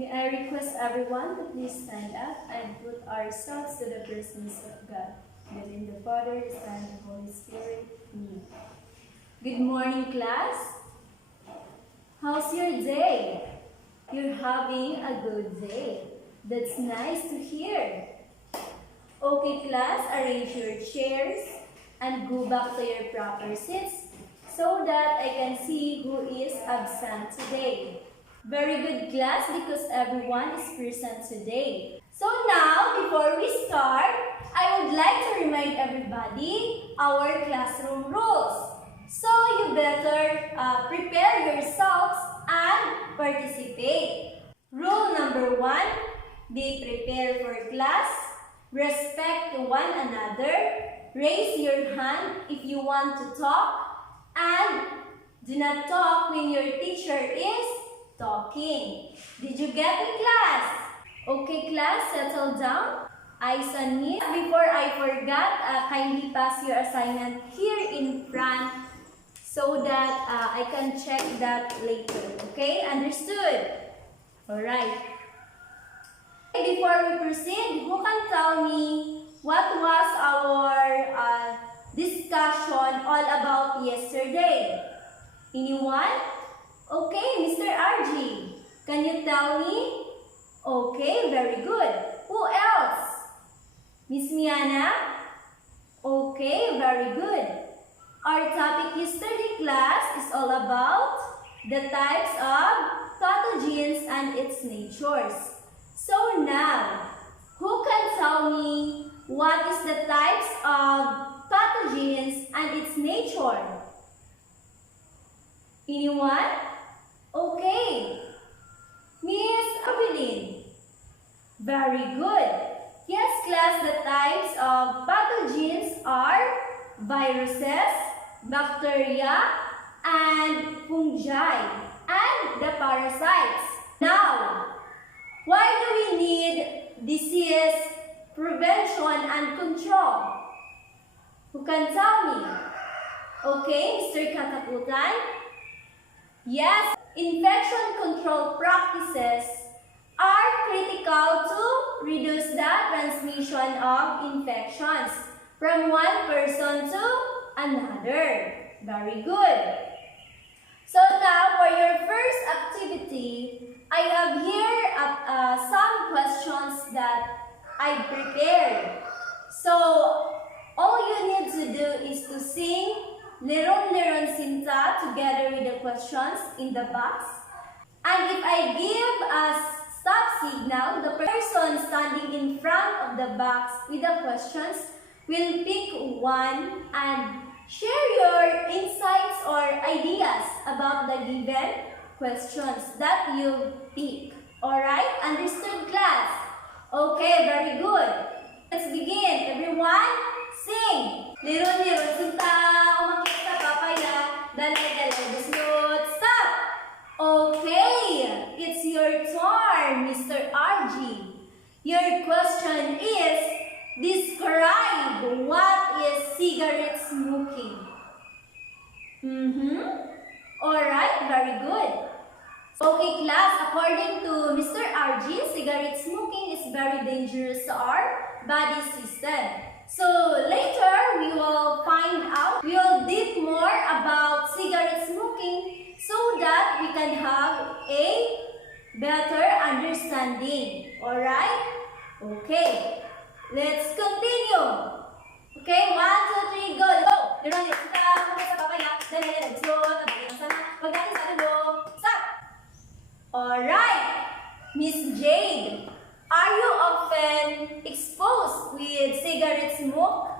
May I request everyone to please stand up and put ourselves to the presence of God, that in the Father, the Son, and the Holy Spirit. Amen. Good morning, class. How's your day? You're having a good day. That's nice to hear. Okay, class, arrange your chairs and go back to your proper seats so that I can see who is absent today. Very good, class, because everyone is present today. So now, before we start, I would like to remind everybody our classroom rules. So you better prepare yourselves and participate. Rule number 1, be prepared for class, respect one another, raise your hand if you want to talk, and do not talk when your teacher is talking. Did you get it, class? Okay, class, settle down. Eyes on me. Before I forget, kindly pass your assignment here in front so that I can check that later. Okay, understood? Alright. Before we proceed, who can tell me what was our discussion all about yesterday? Anyone? Okay, Mr. RG, can you tell me? Okay, very good. Who else? Miss Miana? Okay, very good. Our topic yesterday, class, is all about the types of pathogens and its natures. So now, who can tell me what is the types of pathogens and its nature? Anyone? Okay. Miss Evelyn. Very good. Yes, class, the types of pathogens are viruses, bacteria, and fungi, and the parasites. Now, why do we need disease prevention and control? Who can tell me? Okay, Mr. Katakutan. Yes, infection control practices are critical to reduce the transmission of infections from one person to another. Very good. So now for your first activity, I have here some questions that I prepared. So all you need to do is to sing Leron Leron Sinta together with the questions in the box. And if I give a stop signal, the person standing in front of the box with the questions will pick one and share your insights or ideas about the given questions that you pick. Alright? Understood, class? Okay, very good. Let's begin. Everyone, sing! Leron Leron Sinta, umakit sa papaya, dala-dala desnot, stop! Okay, it's your turn, Mr. RG. Your question is, describe what is cigarette smoking. Alright, very good. Okay, class, according to Mr. RG, cigarette smoking is very dangerous to our body system. So later, we will find out, we will deep more about cigarette smoking so that we can have a better understanding. Alright? Okay. Let's continue. Okay, 1, 2, 3, go! Go! Leron, kita, kumay sa papaya, dala-dala, desnot, nabalik ang sana, pagdating sa dulo, stop! Alright, Miss Jade, are you often exposed with cigarette smoke?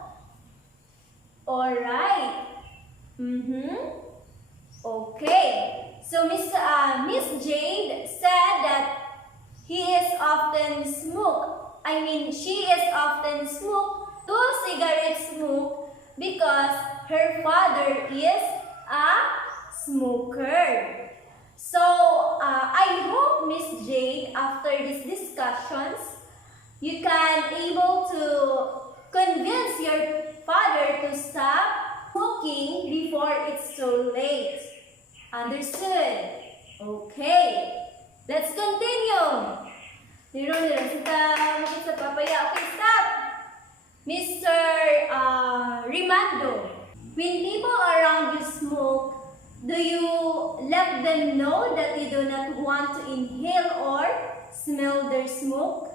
Alright. Okay. So Miss Jade said that she is often smoked 2 cigarette smoke because her father is a smoker. So I hope Miss Jade, after these discussions, you can able to convince your father to stop smoking before it's too late. Understood? Okay. Let's continue. Niro, sita, makit sa papaya. Okay, stop! Mr. Rimando, when people around you smoke, do you let them know that you do not want to inhale or smell their smoke?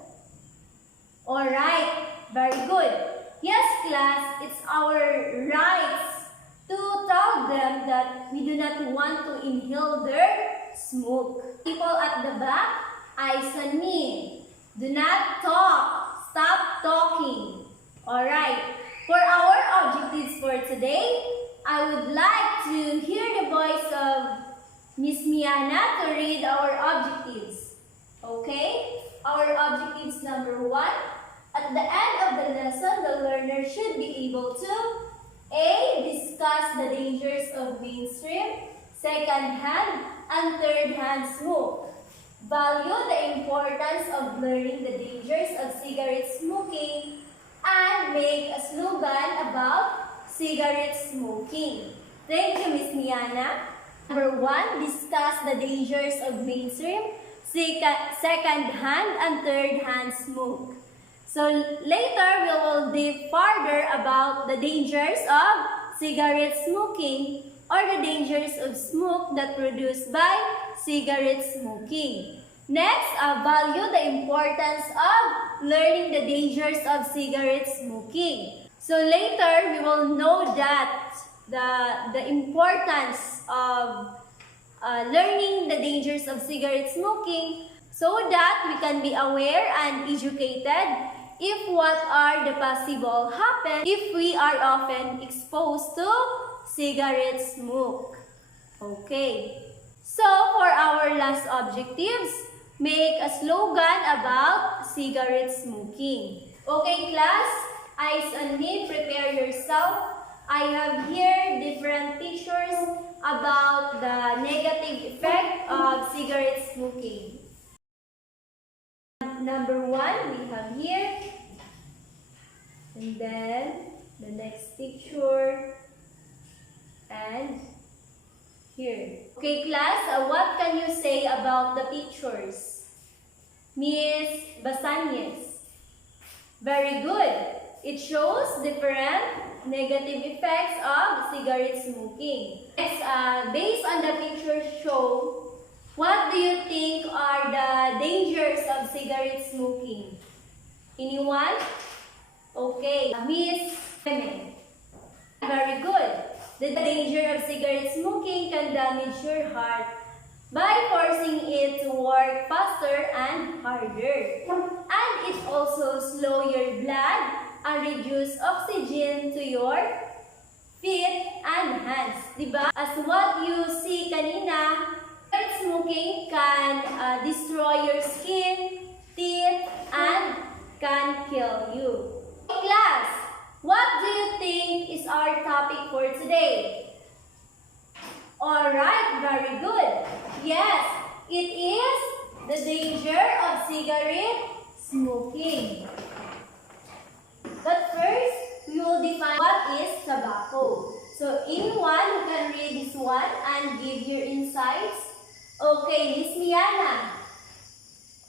Alright, very good. Yes, class, it's our rights to tell them that we do not want to inhale their smoke. People at the back, eyes on me. Do not talk. Stop talking. Alright, for our objectives for today, I would like to hear the voice of Miss Miana to read our objectives. Okay? Our objectives number 1. At the end of the lesson, the learner should be able to A. Discuss the dangers of mainstream, second-hand, and third-hand smoke. Value the importance of learning the dangers of cigarette smoking and make a slogan about cigarette smoking. Thank you, Miss Miana. Number 1, discuss the dangers of mainstream, second-hand, and third-hand smoke. So later, we will dive further about the dangers of cigarette smoking or the dangers of smoke that produced by cigarette smoking. Next, value the importance of learning the dangers of cigarette smoking. So later, we will know that the importance of learning the dangers of cigarette smoking so that we can be aware and educated if what are the possible happen if we are often exposed to cigarette smoke. Okay. So for our last objectives, make a slogan about cigarette smoking. Okay, class, eyes on me, prepare yourself. I have here different pictures about the negative effect of cigarette smoking. Number 1, we have here. And then the next picture. And here. Okay, class, what can you say about the pictures? Miss Basanyes. Very good. It shows different negative effects of cigarette smoking. Next, based on the picture show, what do you think are the dangers of cigarette smoking? Anyone? Okay, Miss Women. Very good. The danger of cigarette smoking can damage your heart by forcing it to work faster and harder. And it also slow your blood and reduce oxygen to your feet and hands. Diba? As what you see kanina, cigarette smoking can destroy your skin, teeth, and can kill you. Class, what do you think is our topic for today? Alright, very good. Yes, it is the danger of cigarette smoking. But first, we will define what is tobacco. So, anyone who can read this one and give your insights? Okay, Miss Miana.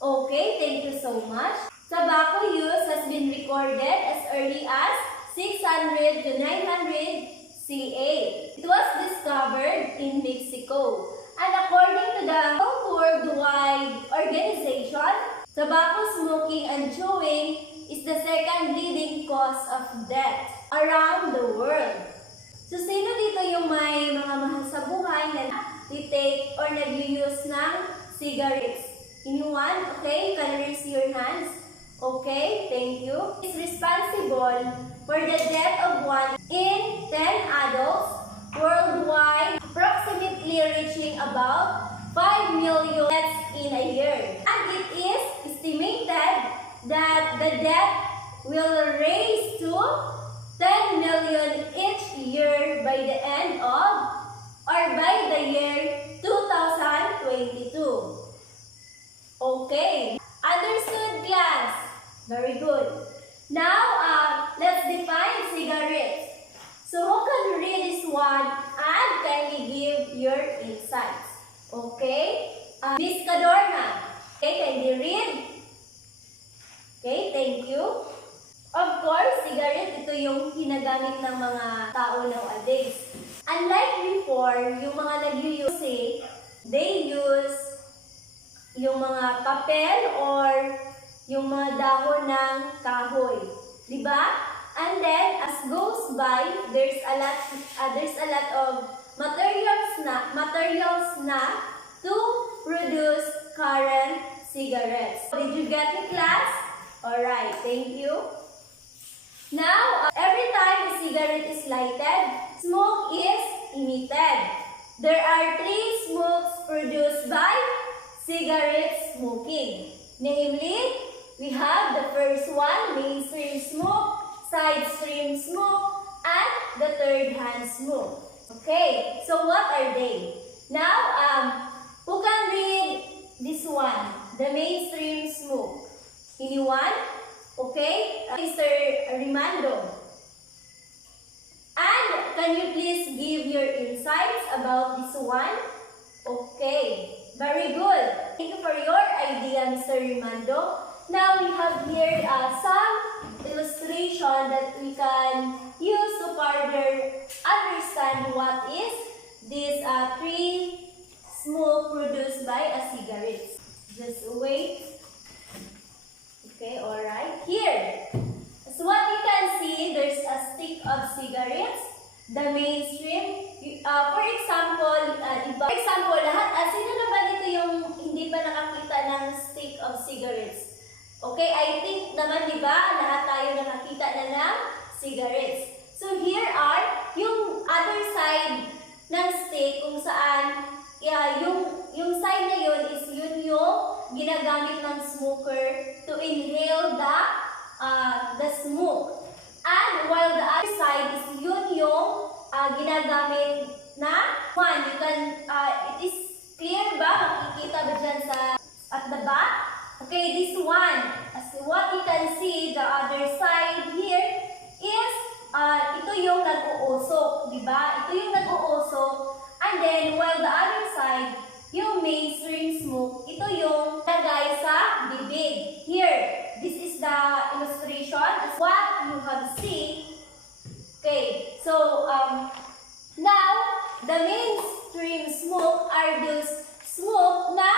Okay, thank you so much. Tobacco use has been recorded as early as 600 to 900 CA. It was discovered in Mexico. And according to the Worldwide Organization, tobacco smoking and chewing is the second leading cause of death around the world. So, sino dito yung may mga mahal sa buhay na nag-take or nag-use ng cigarettes? Anyone? Okay, you can raise your hands. Okay, thank you. Is responsible for the death of 1 in 10 adults worldwide, approximately reaching about 5 million deaths in a year. And it is estimated that the death will raise to 10 million each year by the end of or by the year 2022. Okay, understood, class? Very good. Now, let's define cigarettes. So, who can read this one and kindly give your insights? Okay? Miss Cadorna, okay, kindly read. thank you. Of course, cigarette, ito yung ginagamit ng mga tao nowadays. Unlike before, yung mga nag-use, they use yung mga papel or yung mga dahon ng kahoy. Diba? And then, as goes by, there's a lot of materials na to produce current cigarettes. Did you get the class? Alright, thank you. Now, every time a cigarette is lighted, smoke is emitted. There are 3 smokes produced by cigarette smoking. Namely, we have the first one, mainstream smoke, side stream smoke, and the third hand smoke. Okay, so what are they? Now, who can read this one? The mainstream smoke. Anyone? Okay, Mr. Rimando. And can you please give your insights about this one? Okay, very good. Thank you for your idea, Mr. Rimando. Now we have here some illustration that we can use to further understand what is this 3 smoke produced by a cigarette. Just wait. Okay, alright. Here, so what you can see, there's a stick of cigarettes. The mainstream, for example, sino na ba dito yung hindi pa nakakita ng stick of cigarettes? Okay, I think naman, di ba, lahat tayo nakakita na ng cigarettes. So here are yung other side ng stick kung saan yung side na yun is yun yung ginagamit ng smoker to inhale the smoke. And while the other side is yun yung ginagamit na one. You can, it is clear ba? Makikita ba dyan at the back? Okay, this one. As what you can see, the other side here is, ito yung nag-uusok, di ba? Ito yung nag-uusok. And then, while the other side, yung mainstream smoke, ito yung lagay sa bibig. Here, this is the illustration as what you have seen. Okay, so, now, the mainstream smoke are those smoke na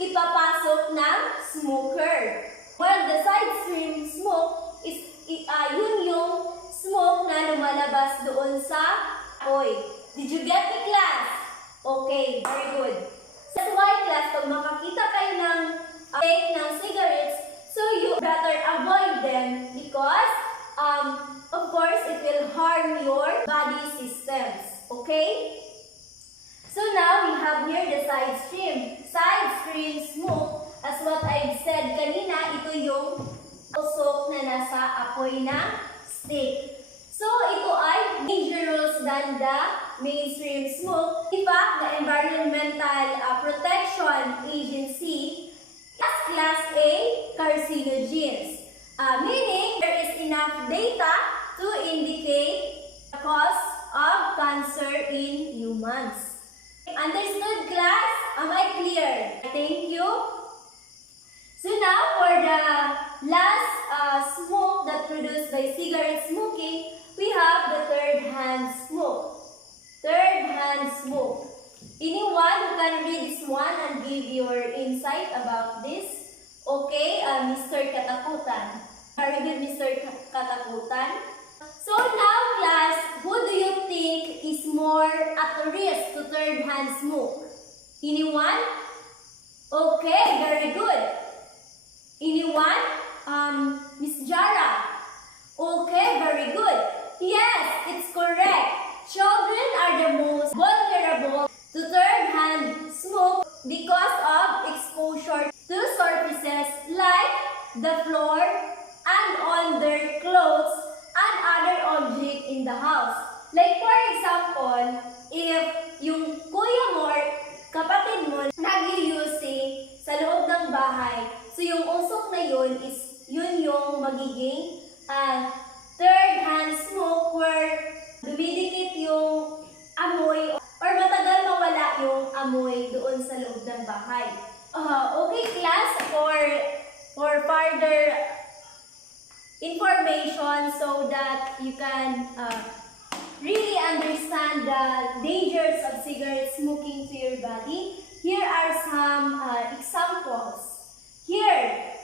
ipapasok ng smoker. While the side stream smoke is, yun yung smoke na lumalabas doon sa apoy. Did you get the class? Okay, very good. That's why, class, pag makakita kayo ng fake ng cigarettes, so you better avoid them because, of course, it will harm your body systems. Okay? So now, we have here the side stream. Side stream smoke, as what I've said kanina, ito yung usok na nasa apoy ng stick. So, ito ay dangerous than the mainstream smoke. In fact, the Environmental Protection Agency has Class A carcinogens, meaning there is enough data to indicate the cause of cancer in humans. Understood, class? Am I clear? Thank you. So now, for the last smoke that produced by cigarette smoking, we have the third hand smoke. Third hand smoke. Anyone who can read this one and give your insight about this? Okay, Mr. Katakutan. Very good, Mr. Katakutan. So now, class, who do you think is more at risk to third hand smoke? Anyone? Okay, very good. Anyone? Miss Jara. Okay, very good. Yes, it's correct. Children are the most vulnerable to third-hand smoke because of exposure to surfaces like the floor and on their clothes and other objects in the house. Like for example, if yung kuya mo or kapatid mo nag-using sa loob ng bahay, so yung usok na yun is yun yung magiging third-hand smoke where dumidikit yung amoy or matagal mawala yung amoy doon sa loob ng bahay. Okay, class, for further information so that you can really understand the dangers of cigarette smoking to your body. Here are some examples. Here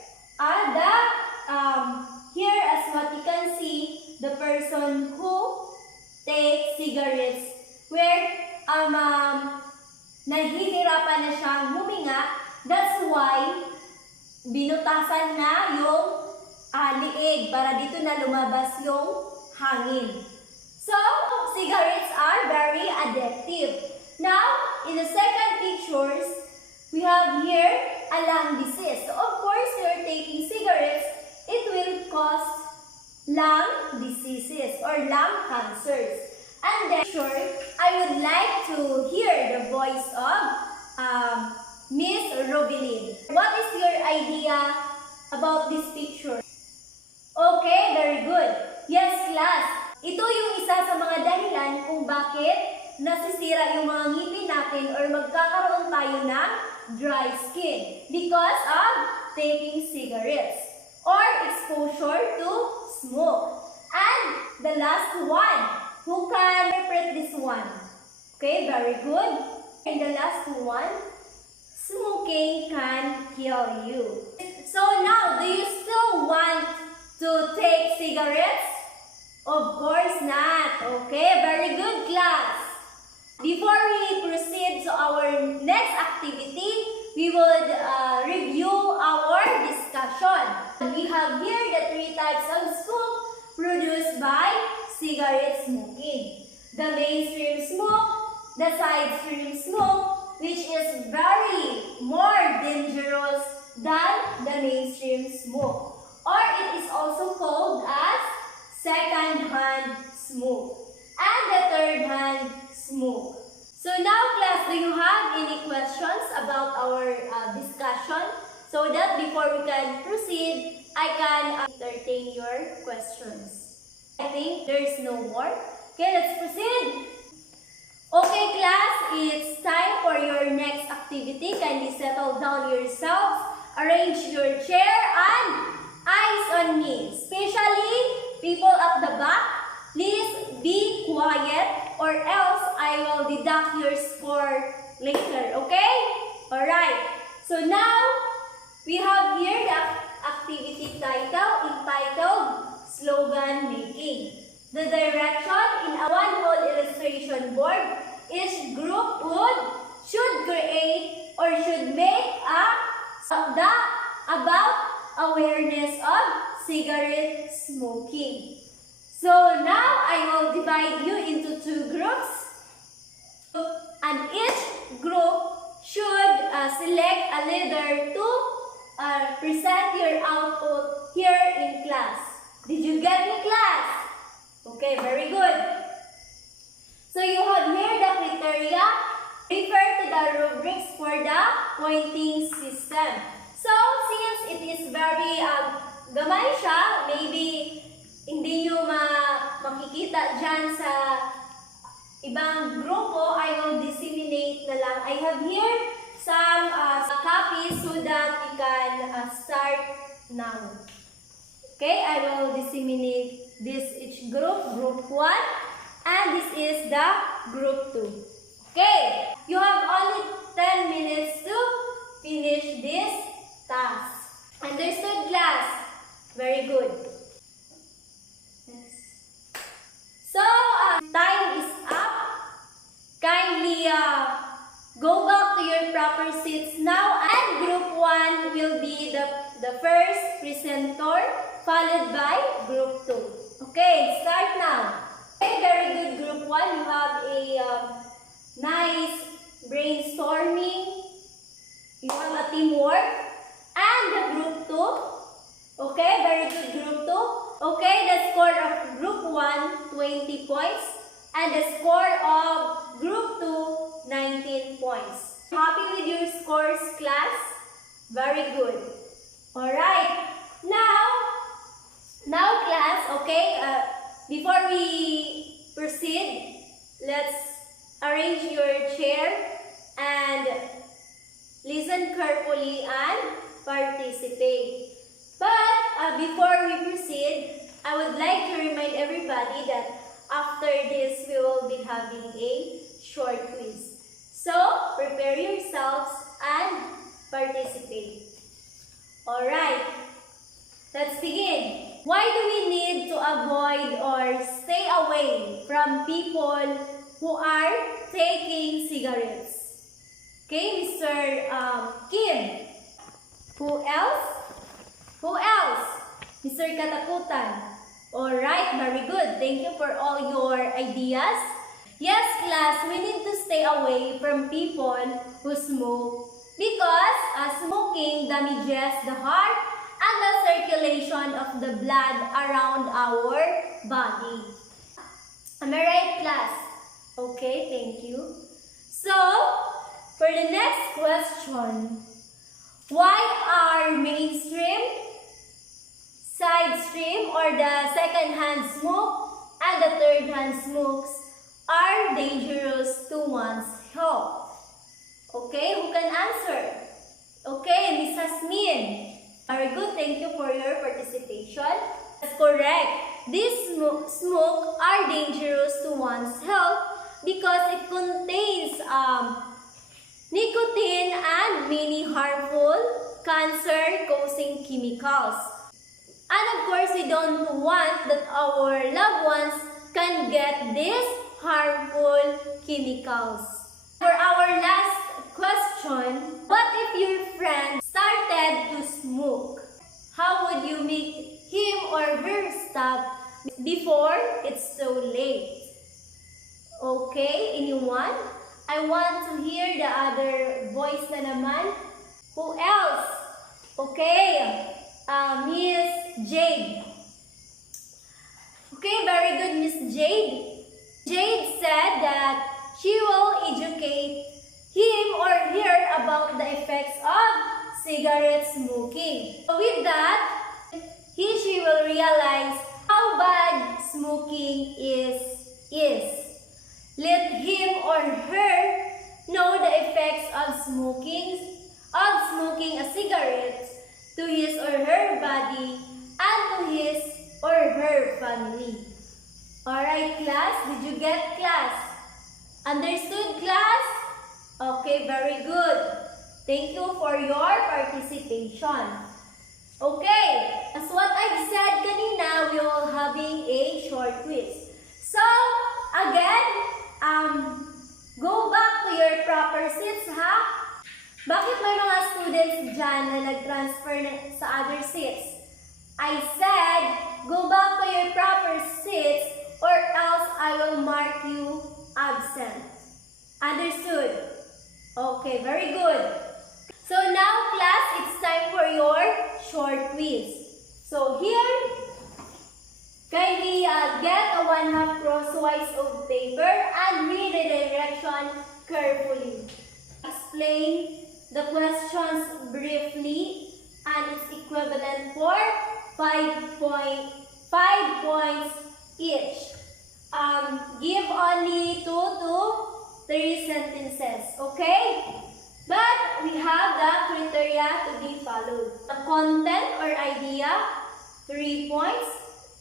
here as what you can see, the person who takes cigarettes where nahihirapan na siyang huminga. That's why binutasan na yung liig para dito na lumabas yung hangin. So, cigarettes are very addictive. Now, in the second pictures, we have here a lung disease. So, of course, you're taking cigarettes, it will cause lung diseases or lung cancers. And then, I would like to hear the voice of Miss Robilin. What is your idea about this picture? Okay, very good. Yes, class. Ito yung isa sa mga dahilan kung bakit nasisira yung mga ngipin natin or magkakaroon tayo ng dry skin because of taking cigarettes or exposure to smoke. And the last one, who can interpret this one? Okay, very good. And the last one, smoking can kill you. So now, do you still want to take cigarettes? Of course not. Okay, very good, class. Before we proceed to our next activity, we would review our discussion. We have here the 3 types of smoke produced by cigarette smoking. The mainstream smoke, the side stream smoke, which is very more dangerous than the mainstream smoke. Or it is also called as second-hand smoke and the third-hand smoke. So now, class, do you have any questions about our discussion? So that before we can proceed, I can entertain your questions. I think there's no more. Okay, let's proceed. Okay, class, it's time for your next activity. Kindly settle down yourselves, arrange your chair, and eyes on me. Especially people at the back, please be quiet or else I will deduct your score later, okay? Alright, so now we have here the activity title entitled Slogan Making. The direction in a one-hole illustration board is group should create or should make about awareness of cigarette smoking. So now I will divide you into 2 groups, and each group should select a leader to present your output here in class. Did you get me, class? Okay, very good. So you have here the criteria. Refer to the rubrics for the pointing system. So since it is very gamay siya, maybe hindi nyo makikita dyan sa ibang grupo, I will disseminate na lang. I have here some copies so that you can start now. Okay, I will disseminate this each group, group 1, and this is the group 2. Okay, you have only 10 minutes to finish this task. Understood, class? Very good. Yes. So, time is up. Kindly go back to your proper seats now, and group 1 will be the first presenter, followed by group 2. Okay, start now. Okay, very good, group 1. You have a nice brainstorming. You have a teamwork. And the group 2. Okay, very good, group 2. Okay, the score of group 1, 20 points. And the score of group 2, 19 points. Happy with your scores, class? Very good. Alright. Now class, okay, before we proceed, let's arrange your chair and listen carefully and participate. But before we proceed, I would like to remind everybody that after this, we will be having a short quiz. So, prepare yourselves and participate. Alright, let's begin. Why do we need to avoid or stay away from people who are taking cigarettes? Okay, Mr. Kim. Who else? Who else? Mr. Katakutan. Alright, very good. Thank you for all your ideas. Yes, class, we need to stay away from people who smoke because smoking damages the heart and the circulation of the blood around our body. Am I right, class? Okay, thank you. So, for the next question, why are mainstream, side stream, or the second-hand smoke and the third-hand smokes are dangerous to one's health? Okay, who can answer? Okay, Miss Hasmin. Very good, thank you for your participation. That's correct. These smoke are dangerous to one's health because it contains nicotine and many harmful cancer-causing chemicals. And of course, we don't want that our loved ones can get these harmful chemicals. For our last question, what if your friend started to smoke? How would you make him or her stop before it's so late? Okay, anyone? I want to hear the other voice na naman. Who else? Okay. Miss Jade. Okay, very good, Miss Jade. Jade said that she will educate him or her about the effects of cigarette smoking. So with that, she will realize how bad smoking is. Let him or her know the effects of smoking a cigarette to his or her body and to his or her family. Alright, class? Did you get, class? Understood, class? Okay, very good. Thank you for your participation. Okay, as what I've said kanina, we will having a short quiz. So, again, go back to your proper seats, ha? Bakit may mga students dyan na nag-transfer sa other seats? I said, go back to your proper seats or else I will mark you absent. Understood? Okay, very good. So now, class, it's time for your short quiz. So here, kindly get a 1/2 crosswise of paper and read the direction carefully. Explain the questions briefly and its equivalent for 5 points each. Give only 2 to 3 sentences, okay? But we have the criteria to be followed. The content or idea, 3 points.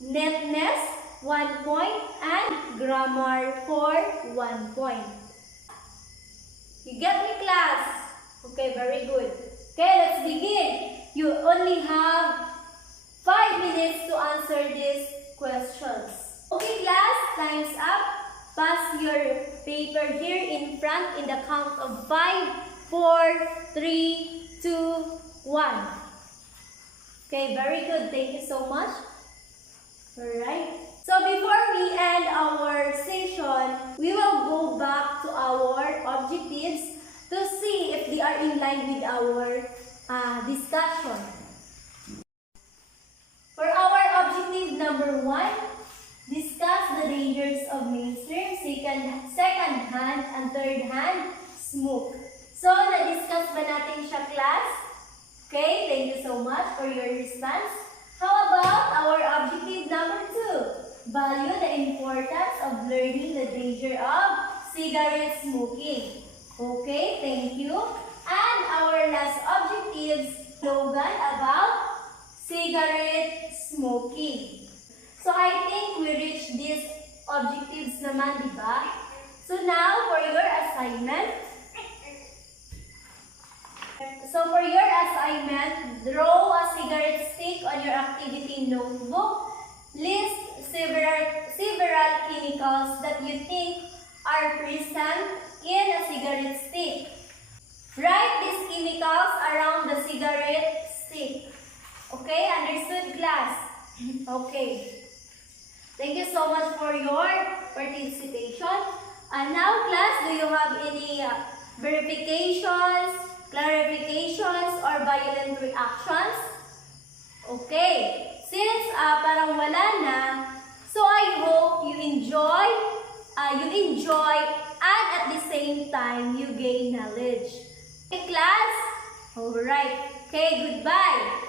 Neatness, 1 point. And grammar for 1 point. You get me, class? Okay, very good. Okay, let's begin. You only have 5 minutes to answer these questions. Okay, class, time's up. Pass your paper here in front in the count of 5, 4, 3, 2, 1. Okay, very good. Thank you so much. Alright. So before we end our session, we will go back to our objectives to see if they are in line with our discussion. For our objective number 1, discuss the dangers of mainstream, second-hand, and third-hand smoke. So, na-discuss ba natin siya, class? Okay, thank you so much for your response. How about our objective number 2? Value the importance of learning the danger of cigarette smoking. Okay, thank you. And our last objective, slogan about cigarette smoking. So So I think we reached these objectives naman, di ba? So now, for your assignment, draw a cigarette stick on your activity notebook. List several chemicals that you think are present in a cigarette stick. Write these chemicals around the cigarette stick. Okay, understood, class? Okay. Thank you so much for your participation. And now, class, do you have any verifications, clarifications, or violent reactions? Okay. Since parang wala na, so I hope you enjoy, and at the same time, you gain knowledge. Okay, class? Alright. Okay, goodbye.